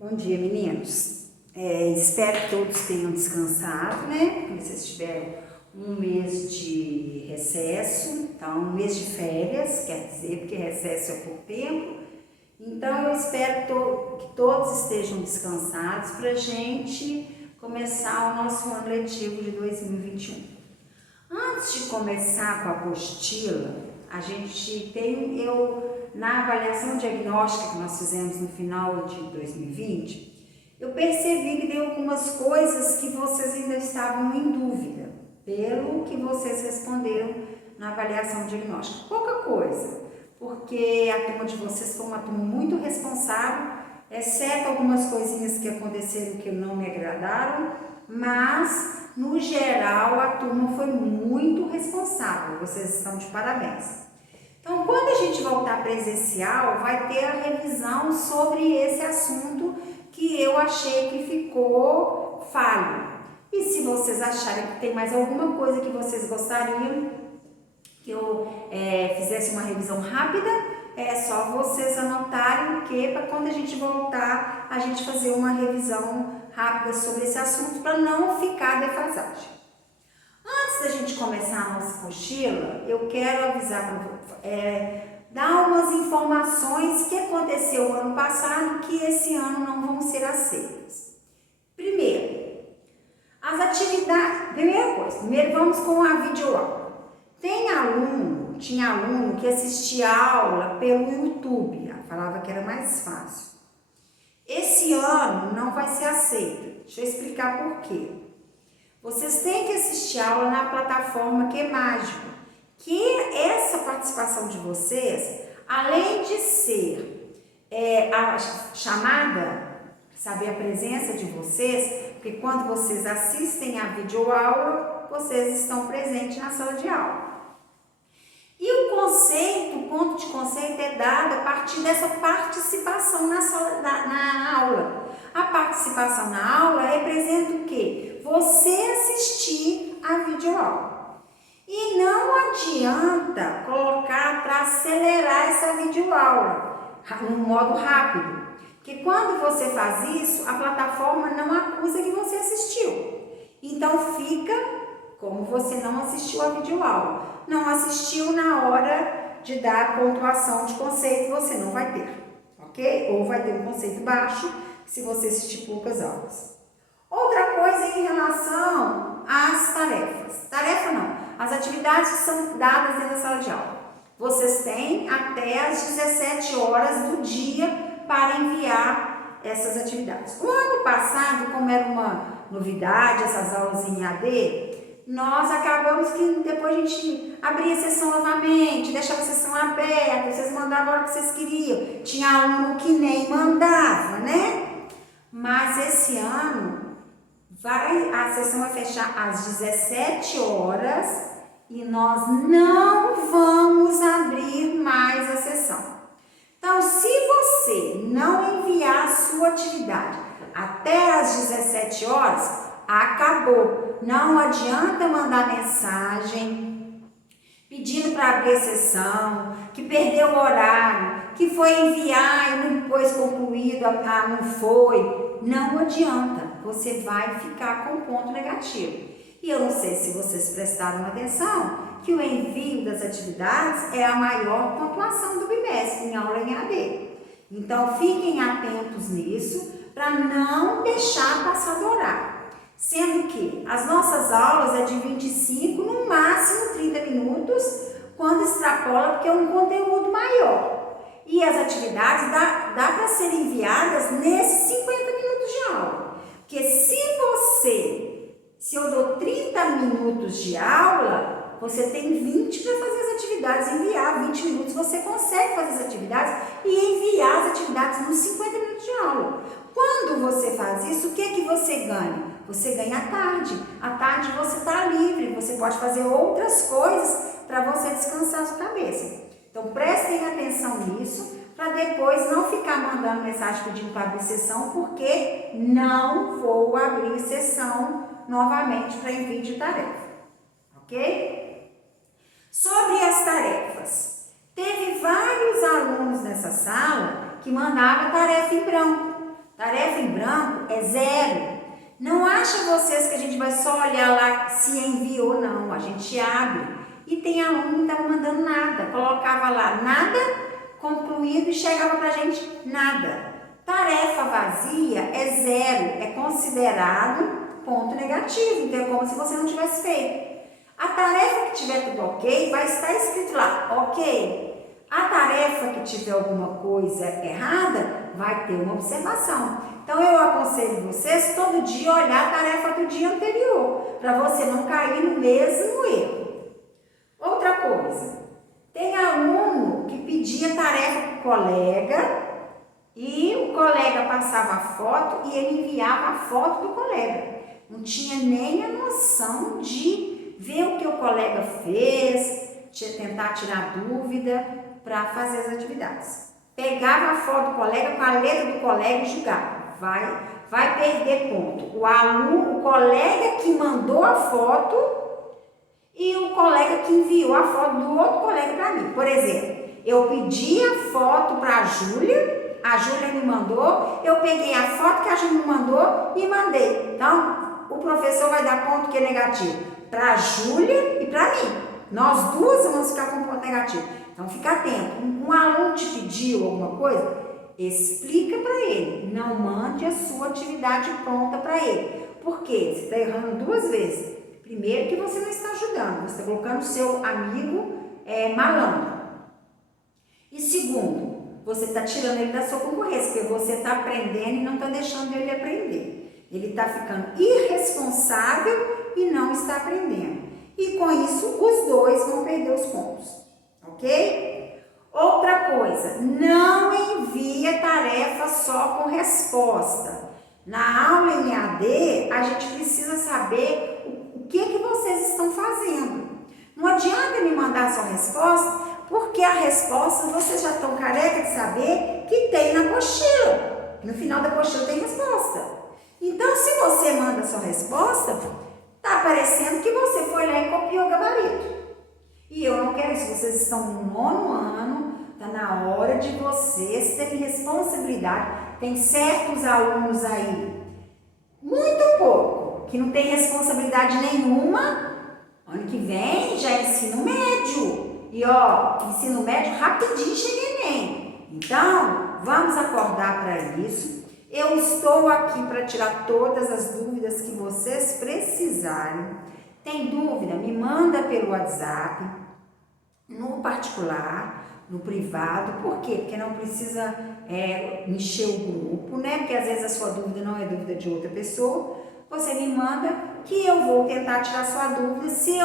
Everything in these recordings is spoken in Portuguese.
Bom dia, meninos. Espero que todos tenham descansado, né? Que vocês tiveram um mês de recesso, então um mês de férias, quer dizer, porque recesso é por tempo. Então eu espero que todos estejam descansados para a gente começar o nosso ano letivo de 2021. Antes de começar com a apostila, a gente tem, na avaliação diagnóstica que nós fizemos no final de 2020, eu percebi que deu algumas coisas que vocês ainda estavam em dúvida, pelo que vocês responderam na avaliação diagnóstica. Pouca coisa, porque a turma de vocês foi uma turma muito responsável, exceto algumas coisinhas que aconteceram que não me agradaram, mas no geral a turma foi muito responsável, vocês estão de parabéns. Então, quando a gente voltar presencial, vai ter a revisão sobre esse assunto que eu achei que ficou falho. E se vocês acharem que tem mais alguma coisa que vocês gostariam que eu fizesse uma revisão rápida, é só vocês anotarem que para quando a gente voltar, a gente fazer uma revisão rápida sobre esse assunto para não ficar defasagem. Antes da gente começar a nossa apostila, eu quero avisar dar umas informações que aconteceu ano passado que esse ano não vão ser aceitas. Primeiro, as atividades. Primeiro vamos com a videoaula. Tinha aluno que assistia a aula pelo YouTube, falava que era mais fácil. Esse ano não vai ser aceito. Deixa eu explicar por quê. Vocês têm que assistir a aula na plataforma QMágico, que essa participação de vocês, além de ser a chamada, saber a presença de vocês, porque quando vocês assistem a videoaula, vocês estão presentes na sala de aula. E o ponto de conceito é dado a partir dessa participação na aula. A participação na aula representa o quê? Você assistir a videoaula. E não adianta colocar para acelerar essa videoaula no modo rápido. Porque quando você faz isso, a plataforma não acusa que você assistiu. Então fica como você não assistiu a videoaula. Não assistiu na hora de dar a pontuação de conceito, você não vai ter, ok? Ou vai ter um conceito baixo se você assistir poucas aulas. Outra coisa em relação às tarefas. Tarefa não, as atividades que são dadas dentro da sala de aula. Vocês têm até as 17 horas do dia para enviar essas atividades. O ano passado, como era uma novidade, essas aulas em AD, nós acabamos que depois a gente abria a sessão novamente, deixava a sessão aberta, vocês mandavam a hora que vocês queriam. Tinha aluno que nem mandava, né? Mas esse ano a sessão vai fechar às 17 horas e nós não vamos abrir mais a sessão. Então, se você não enviar a sua atividade até às 17 horas, acabou. Não adianta mandar mensagem pedindo para abrir a sessão, que perdeu o horário, que foi enviar e não depois concluído, não foi. Não adianta, você vai ficar com ponto negativo. E eu não sei se vocês prestaram atenção, que o envio das atividades é a maior pontuação do bimestre em aula em AD. Então, fiquem atentos nisso, para não deixar passar do horário. Sendo que as nossas aulas é de 25, no máximo 30 minutos, quando extrapola, porque é um conteúdo maior. E as atividades dá para serem enviadas nesses 50 minutos de aula. Porque se eu dou 30 minutos de aula, você tem 20 para fazer as atividades, enviar 20 minutos, você consegue fazer as atividades e enviar as atividades nos 50 minutos de aula. Quando você faz isso, o que você ganha? Você ganha à tarde. À tarde você está livre, você pode fazer outras coisas para você descansar a sua cabeça. Então prestem atenção nisso, para depois não ficar mandando mensagem pedindo para abrir sessão, porque não vou abrir sessão novamente para envio de tarefa. Ok? Sobre as tarefas, teve vários alunos nessa sala que mandavam tarefa em branco. Tarefa em branco é 0. Não acha vocês que a gente vai só olhar lá se enviou, não. A gente abre. E tem aluno que não estava mandando nada. Colocava lá nada concluído e chegava pra gente nada. Tarefa vazia é 0. É considerado ponto negativo. Então é como se você não tivesse feito. A tarefa que tiver tudo ok, vai estar escrito lá, ok. A tarefa que tiver alguma coisa errada, vai ter uma observação. Então, eu aconselho vocês todo dia olhar a tarefa do dia anterior, para você não cair no mesmo erro. Outra coisa, tem aluno que pedia tarefa para o colega e o colega passava a foto e ele enviava a foto do colega. Não tinha nem a noção de ver o que o colega fez, tentar tirar dúvida para fazer as atividades. Pegava a foto do colega com a letra do colega e julgava. Vai perder ponto. O colega que mandou a foto e o colega que enviou a foto do outro colega para mim. Por exemplo, eu pedi a foto para a Júlia me mandou, eu peguei a foto que a Júlia me mandou e mandei. Então, o professor vai dar ponto que é negativo para a Júlia e para mim. Nós duas vamos ficar com ponto negativo. Então, fica atento. Um aluno te pediu alguma coisa, explica para ele. Não mande a sua atividade pronta para ele. Por quê? Você está errando 2 vezes. Primeiro, que você não está ajudando. Você está colocando o seu amigo malandro. E segundo, você está tirando ele da sua concorrência, porque você está aprendendo e não está deixando ele aprender. Ele está ficando irresponsável e não está aprendendo. E com isso, os dois vão perder os pontos. Ok? Outra coisa, não envia tarefa só com resposta. Na aula em EAD, a gente precisa saber o que vocês estão fazendo. Não adianta me mandar só resposta, porque a resposta vocês já estão careca de saber que tem na apostila. No final da apostila tem resposta. Então, se você manda sua resposta, está parecendo que você foi lá e copiou o gabarito. E eu não quero isso. Vocês estão no 9º ano, está na hora de vocês terem responsabilidade. Tem certos alunos aí, muito pouco, que não tem responsabilidade nenhuma. Ano que vem já é ensino médio. E ensino médio rapidinho chega em Enem. Então, vamos acordar para isso. Eu estou aqui para tirar todas as dúvidas que vocês precisarem. Tem dúvida? Me manda pelo WhatsApp, no particular, no privado. Por quê? Porque não precisa encher o grupo, né? Porque às vezes a sua dúvida não é dúvida de outra pessoa. Você me manda que eu vou tentar tirar sua dúvida. Se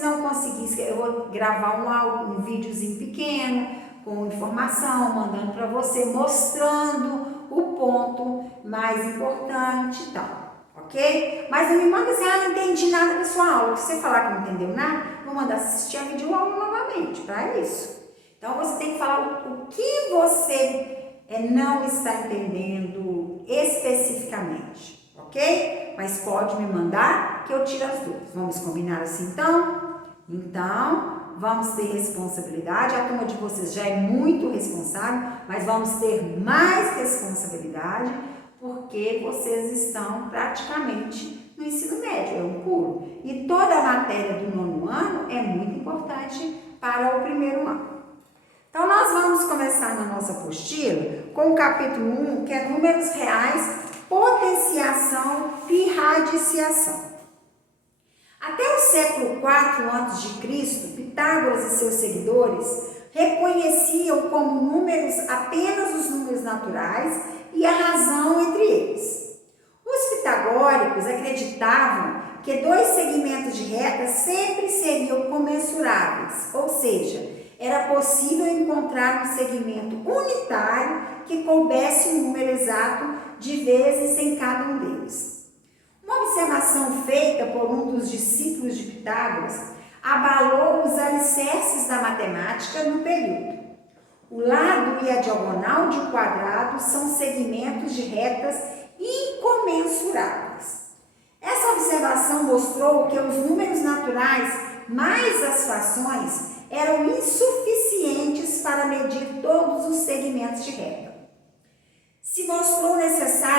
não conseguir, eu vou gravar um videozinho pequeno com informação, mandando para você, mostrando o ponto mais importante e tal, ok? Mas não me manda assim, não entendi nada da sua aula. Se você falar que não entendeu nada, vou mandar assistir a videoaula novamente, para isso. Então, você tem que falar o que você não está entendendo especificamente, ok? Mas pode me mandar que eu tiro as dúvidas. Vamos combinar assim, então? Então, vamos ter responsabilidade. A turma de vocês já é muito responsável, mas vamos ter mais responsabilidade porque vocês estão praticamente no ensino médio, é um pulo. E toda a matéria do 9º ano é muito importante para o 1º ano. Então, nós vamos começar na nossa apostila com o capítulo 1, que é números reais, potenciação e radiciação. Até o século IV a.C., Pitágoras e seus seguidores reconheciam como números apenas os números naturais e a razão entre eles. Os pitagóricos acreditavam que 2 segmentos de reta sempre seriam comensuráveis, ou seja, era possível encontrar um segmento unitário que coubesse um número exato de vezes em cada um deles. Uma observação feita por um dos discípulos de Pitágoras abalou os alicerces da matemática no período. O lado e a diagonal de um quadrado são segmentos de retas incomensuráveis. Essa observação mostrou que os números naturais mais as frações eram insuficientes para medir todos os segmentos de reta. Se mostrou necessário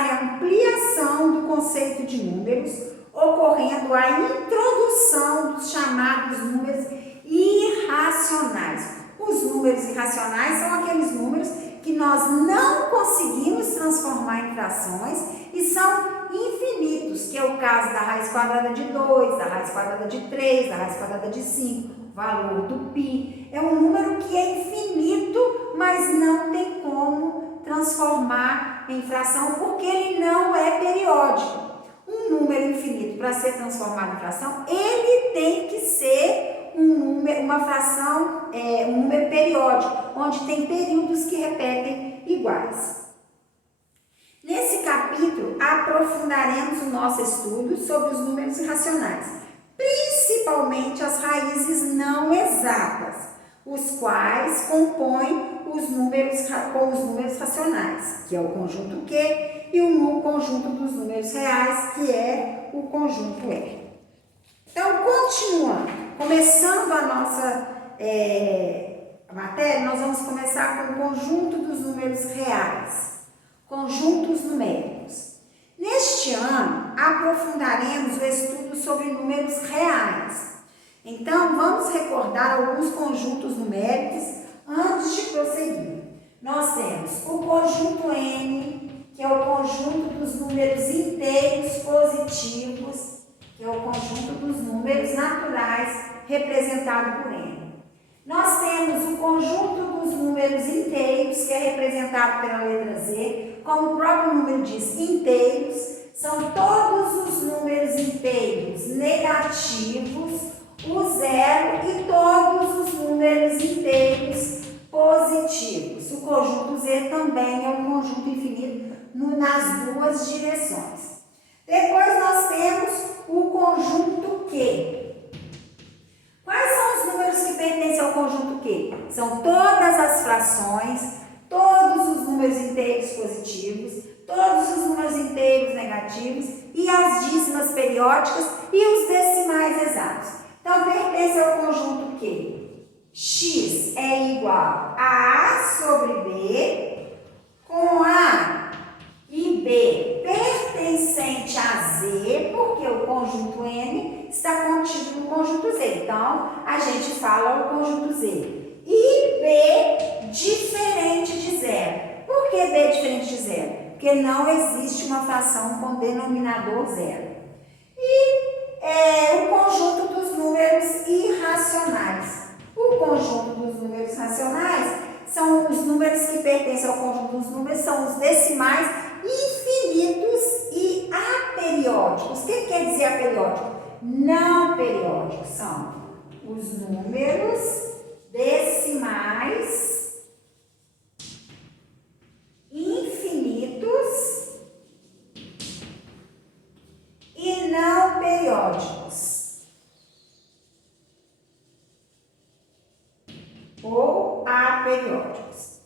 conceito de números, ocorrendo a introdução dos chamados números irracionais. Os números irracionais são aqueles números que nós não conseguimos transformar em frações e são infinitos, que é o caso da raiz quadrada de 2, da raiz quadrada de 3, da raiz quadrada de 5, o valor do π. É um número que é infinito, mas não tem como transformar em fração, porque ele não é periódico. Um número infinito, para ser transformado em fração, ele tem que ser uma fração, um número periódico, onde tem períodos que repetem iguais. Nesse capítulo, aprofundaremos o nosso estudo sobre os números irracionais, principalmente as raízes não exatas, os quais compõem os números com os números racionais, que é o conjunto Q, e o conjunto dos números reais, que é o conjunto R. Então, continuando, começando a nossa matéria, nós vamos começar com o conjunto dos números reais, conjuntos numéricos. Neste ano, aprofundaremos o estudo sobre números reais. Então, vamos recordar alguns conjuntos numéricos antes de prosseguir. Nós temos o conjunto N, que é o conjunto dos números inteiros positivos, que é o conjunto dos números naturais representado por N. Nós temos o conjunto dos números inteiros, que é representado pela letra Z, como o próprio número diz, inteiros, são todos os números inteiros negativos, o zero e todos os números inteiros positivos. O conjunto Z também é um conjunto infinito nas duas direções. Depois nós temos o conjunto Q. Quais são os números que pertencem ao conjunto Q? São todas as frações, todos os números inteiros positivos, todos os números inteiros negativos e as dízimas periódicas e os decimais exatos. Então, pertence ao conjunto Q. X é igual a A sobre B, com A e B pertencente a Z, porque o conjunto N está contido no conjunto Z. Então, a gente fala o conjunto Z. E B diferente de zero. Por que B diferente de zero? Porque não existe uma fração com denominador zero. E o conjunto dos números irracionais. O conjunto dos números racionais são os números que pertencem ao conjunto dos números, são os decimais infinitos e aperiódicos. O que quer dizer aperiódico? Não periódicos são os números decimais infinitos e não periódicos. Ou aperiódicos.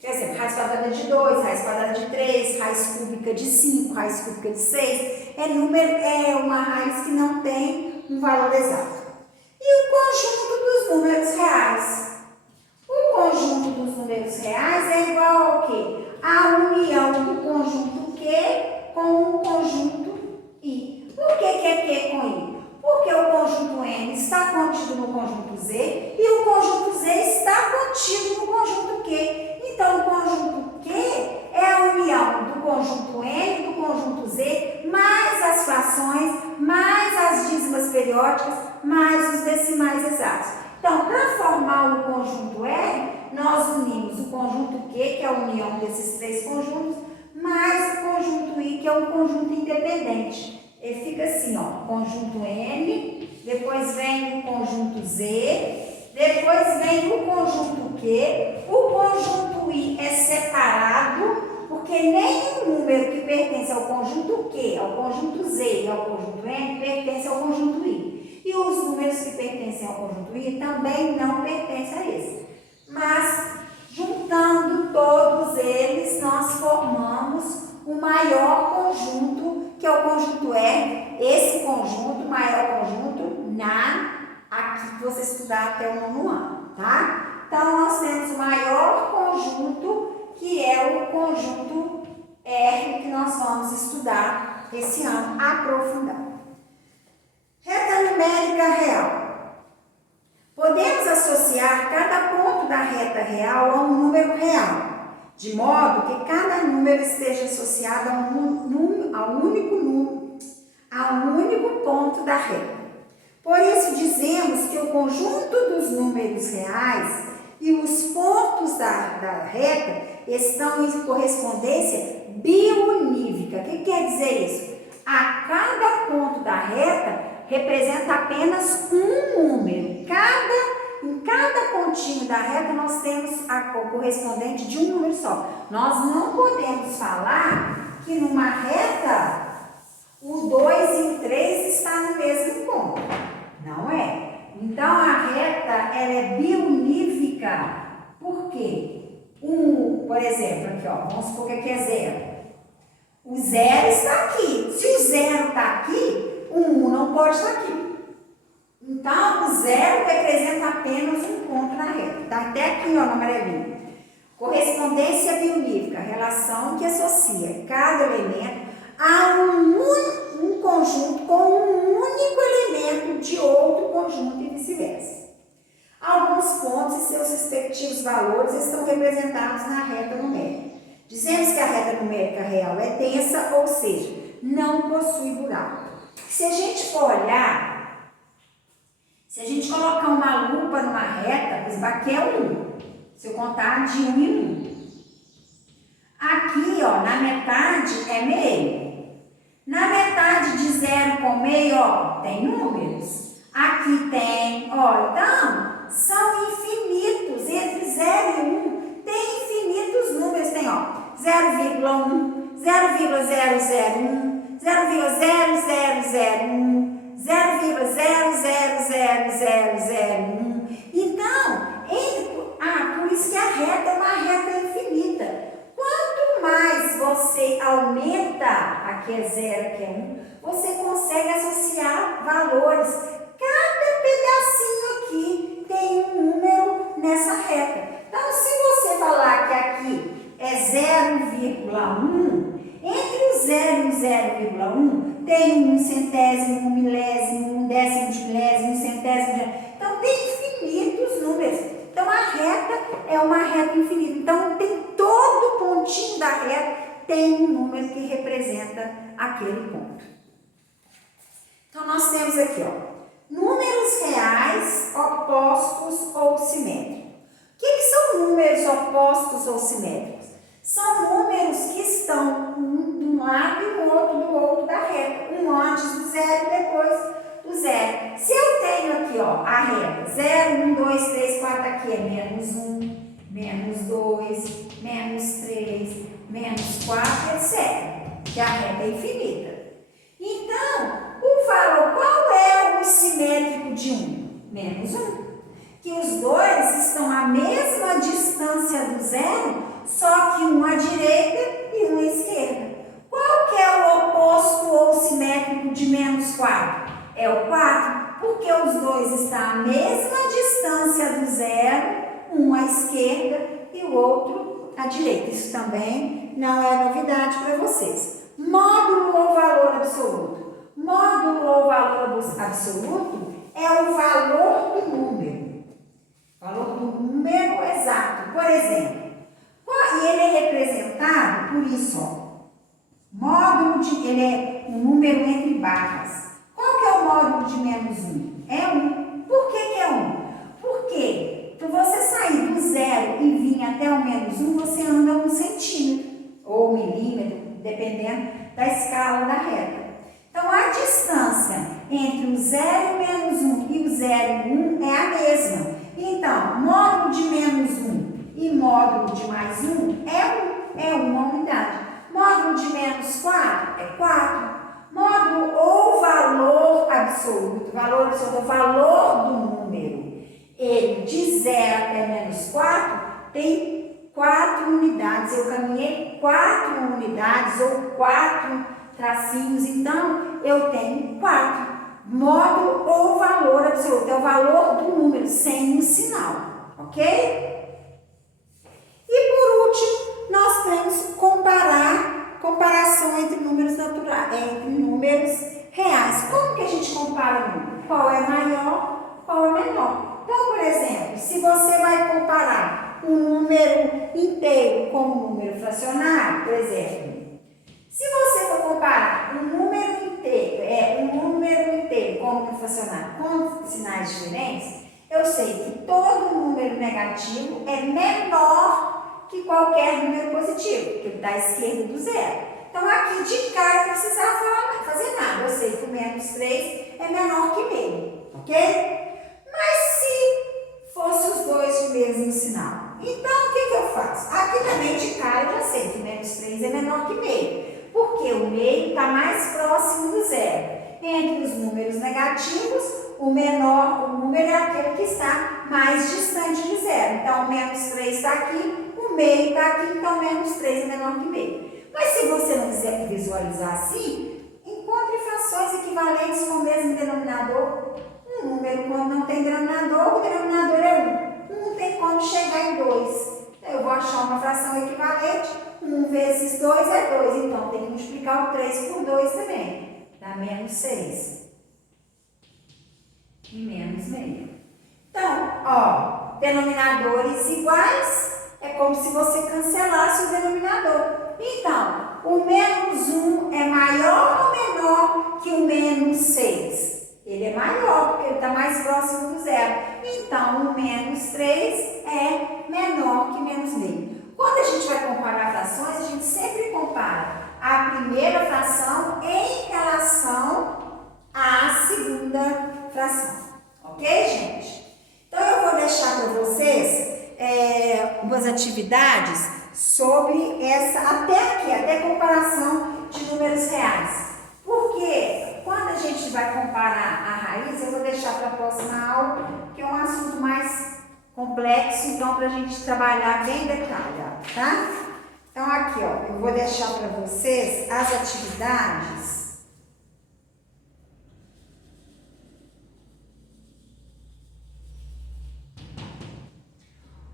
Por exemplo, raiz quadrada de 2, raiz quadrada de 3, raiz cúbica de 5, raiz cúbica de 6, é uma raiz que não tem um valor exato. E o conjunto dos números reais. O conjunto dos números reais é igual ao quê? A união do conjunto Q com o conjunto I. Por que é Q com I? Porque o conjunto N está contido no conjunto Z e o conjunto Z está contido no conjunto Q. Então, o conjunto Q é a união do conjunto N, do conjunto Z, mais as frações, mais as dízimas periódicas, mais os decimais exatos. Então, para formar o conjunto R, nós unimos o conjunto Q, que é a união desses três conjuntos, mais o conjunto I, que é um conjunto independente. Ele fica assim, ó, conjunto N, depois vem o conjunto Z, depois vem o conjunto Q, o conjunto I é separado, porque nenhum número que pertence ao conjunto Q, ao conjunto Z e ao conjunto N pertence ao conjunto I. E os números que pertencem ao conjunto I também não pertencem a esse. Mas, juntando todos eles, nós formamos o maior conjunto, que é o conjunto R, esse conjunto, o maior conjunto, aqui que você estudar até o 9º ano, tá? Então, nós temos o maior conjunto, que é o conjunto R, que nós vamos estudar esse ano aprofundado. Reta numérica real. Podemos associar cada ponto da reta real a um número real, de modo que cada número esteja associado a um único ponto da reta. Por isso dizemos que o conjunto dos números reais e os pontos da reta estão em correspondência biunívoca. O que quer dizer isso? A cada ponto da reta representa apenas um número. Em cada pontinho da reta nós temos o correspondente de um número só. Nós não podemos falar que numa reta o 2 e o 3 está no mesmo ponto. Não é. Então a reta ela é biunívoca. Por quê? Por exemplo, aqui, ó, vamos supor que aqui é 0. O 0 está aqui. Se o 0 está aqui, o 1 não pode estar aqui. Então, o 0 representa apenas um ponto na reta. Está até aqui, ó, no amarelinho. Correspondência biunívoca, relação que associa cada elemento a um conjunto com um único elemento de outro conjunto e vice-versa. Alguns pontos e seus respectivos valores estão representados na reta numérica. Dizemos que a reta numérica real é densa, ou seja, não possui buraco. Se a gente for olhar, se a gente colocar uma lupa numa reta, por exemplo, aqui é 1. Se eu contar de 1 em 1. Aqui, ó, na metade é meio. Na metade de 0 com meio, ó, tem números. Aqui tem, ó, então, são infinitos. Entre 0 e 1 tem infinitos números. Tem, ó, 0,1, 0,001, 0,0001. 0,000001. Então, por isso que a reta é uma reta infinita. Quanto mais você aumenta, aqui é 0, aqui é 1, você consegue associar valores. Cada pedacinho aqui tem um número nessa reta. Então, se você falar que aqui é 0,1, entre o 0 e o 0,1 tem um centésimo, um milésimo, um décimo de milésimo, um centésimo de... Então, tem infinitos números. Então, a reta é uma reta infinita. Então, tem todo pontinho da reta tem um número que representa aquele ponto. Então, nós temos aqui, ó, números reais, opostos ou simétricos. O que são números opostos ou simétricos? São números que estão um de um lado e o outro do outro da reta. Um antes do 0 e depois do 0. Se eu tenho aqui, ó, a reta 0, 1, 2, 3, 4, aqui é menos 1, menos 2, menos 3, menos 4, etc. Que a reta é infinita. Então, o valor, qual é o simétrico de 1? Menos 1. Que os dois estão à mesma distância do 0, só que um à direita e um à esquerda. Qual que é o oposto ou simétrico de menos 4? É o 4, porque os dois estão à mesma distância do 0, um à esquerda e o outro à direita. Isso também não é novidade para vocês. Módulo ou valor absoluto? Módulo ou valor absoluto é o valor do número. Valor do número exato. Por exemplo, e ele é representado por isso, ó. Módulo ele é um número entre barras. Qual que é o módulo de menos 1? É 1. Por que é 1? Porque para você sair do 0 e vir até o menos 1, você anda 1 centímetro ou 1 milímetro, dependendo da escala da reta. Então, a distância entre o 0 e menos 1 e o 0 e 1 é a mesma. Então, módulo de menos 1 e módulo de mais 1 é uma unidade. Módulo de menos 4 é 4. Módulo ou valor absoluto, valor absoluto, valor do número, ele de 0 até menos 4 tem 4 unidades. Eu caminhei 4 unidades ou 4 tracinhos, então eu tenho 4. Módulo ou valor absoluto, é o valor do número, sem um sinal, ok? E por último, nós temos comparação comparação entre números naturais, entre números reais. Como que a gente compara o número? Qual é maior, qual é menor? Então, por exemplo, se você vai comparar um número inteiro com um número fracionário, por exemplo, se você for comparar um número inteiro com um número fracionário com sinais diferentes, eu sei que todo número negativo é menor que qualquer número positivo, que está à esquerda do zero. Então, aqui de cara, não precisava fazer nada. Eu sei que o menos 3 é menor que meio, ok? Mas se fosse os dois o mesmo sinal, então o que eu faço? Aqui também de cara eu já sei que menos 3 é menor que meio, porque o meio está mais próximo do zero. Entre os números negativos, o menor, o número é aquele que está mais distante de zero. Então, o menos 3 está aqui, o meio está aqui, então menos 3 é menor que meio. Mas se você não quiser visualizar assim, encontre frações equivalentes com o mesmo denominador. Um número, quando não tem denominador, o denominador é 1. Não tem como chegar em 2. Eu vou achar uma fração equivalente, 1 vezes 2 é 2. Então, tem que multiplicar o 3 por 2 também. Dá menos 6. E menos meio. Então, ó, denominadores iguais é como se você cancelasse o denominador. Então, o menos 1 é maior ou menor que o menos 6? Ele é maior, porque ele está mais próximo do zero. Então, o menos 3 é menor que menos meio. Quando a gente vai comparar frações, a gente sempre compara a primeira fração em relação à segunda fração. Ok, gente? Então, eu vou deixar para vocês umas atividades sobre essa, até comparação de números reais. Porque quando a gente vai comparar a raiz, eu vou deixar para a próxima aula, que é um assunto mais complexo, então para a gente trabalhar bem detalhado, tá? Então aqui, ó, eu vou deixar para vocês as atividades.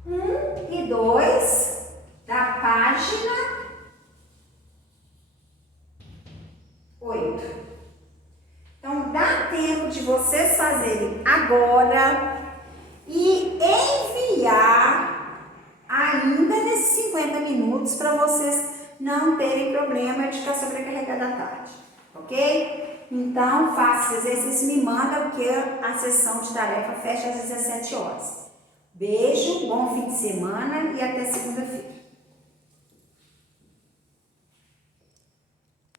1 e 2 da página 8. Então, dá tempo de vocês fazerem agora e enviar ainda nesses 50 minutos para vocês não terem problema de ficar sobrecarregada à tarde, ok? Então, faça esse exercício, me manda, porque a sessão de tarefa fecha às 17 horas. Beijo, bom fim de semana e até segunda-feira.